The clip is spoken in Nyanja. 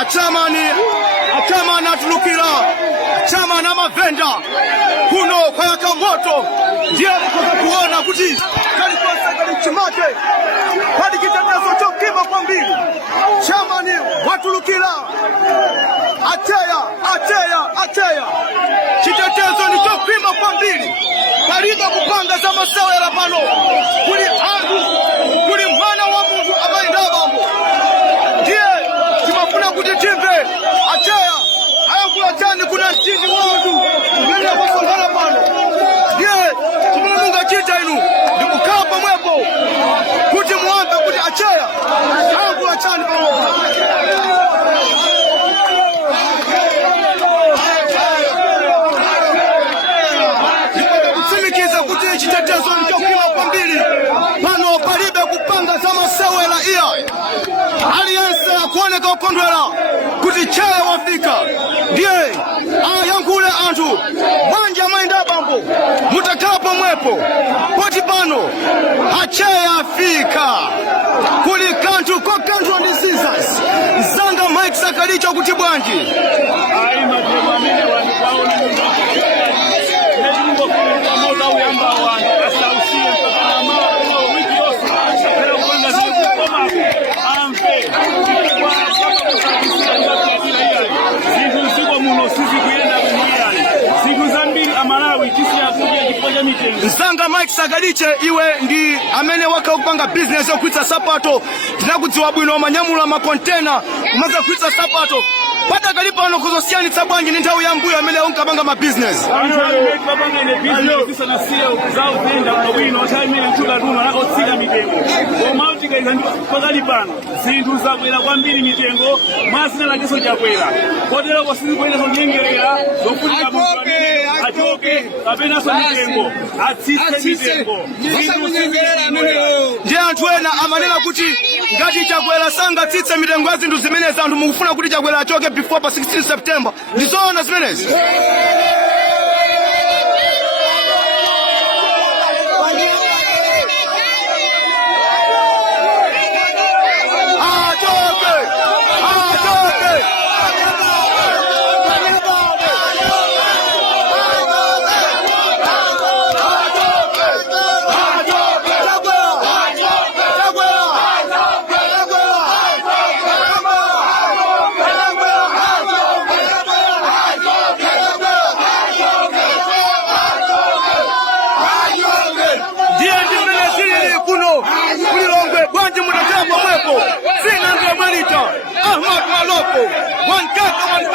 achamani atulukira achamani amavenda kuno kwayaka moto ndiye alikoza kuona kuti kalikosa kalichimake kadi kitetezo chokima kwa mbili chamani watulukira ateya chitetezo ni chokima kwa mbili kaliba kupanga za masewera pano kuli andu kuli mwana wa mundu amaindabambo ndiye timafuna kuti timve ateya ayakula chani kuna chini wandu mbele ya kusongana pano ndiye timununga chita inu ndikukaa pamwepo kuti muambe kuti ateya ayakula chani pano chitetezo ndichokima kwa mbili pano palibe kupanga za masewera iya aliyense akuoneka ukondwera kuti cheya wafika ndiye ayankule anthu bwanji amaenda bambo mutakhapo mwepo poti pano acheya afika kuli kanthu kokanthu ndi scissors zanga Mike Sakalicho kuti bwanji Msanga Mike Sakaliche iwe ndi amene wakupanga business yokwitsa sapato tinakudziwa bwino manyamula makontena kumaza kuitsa sapato pata kalipa ano kuzosiyanitsa bwanji ndi nthawi ya mbuyo amene unkapanga ma business zinthu zakwera kwambiri mitengo mwasina lakiso chakwera kotero kosikukwera zonyengerera zofunika munthu amene achoke kapenanso mitengo atsitse mitengo ndiye anthu ena amanena kuti ngati chakwera sangatsitse mitengo ya zinthu zimenezi anthu mukufuna kuti chakwera achoke before pa 16 September ndizoona zimenezi Ahmad Maloko, one cat, one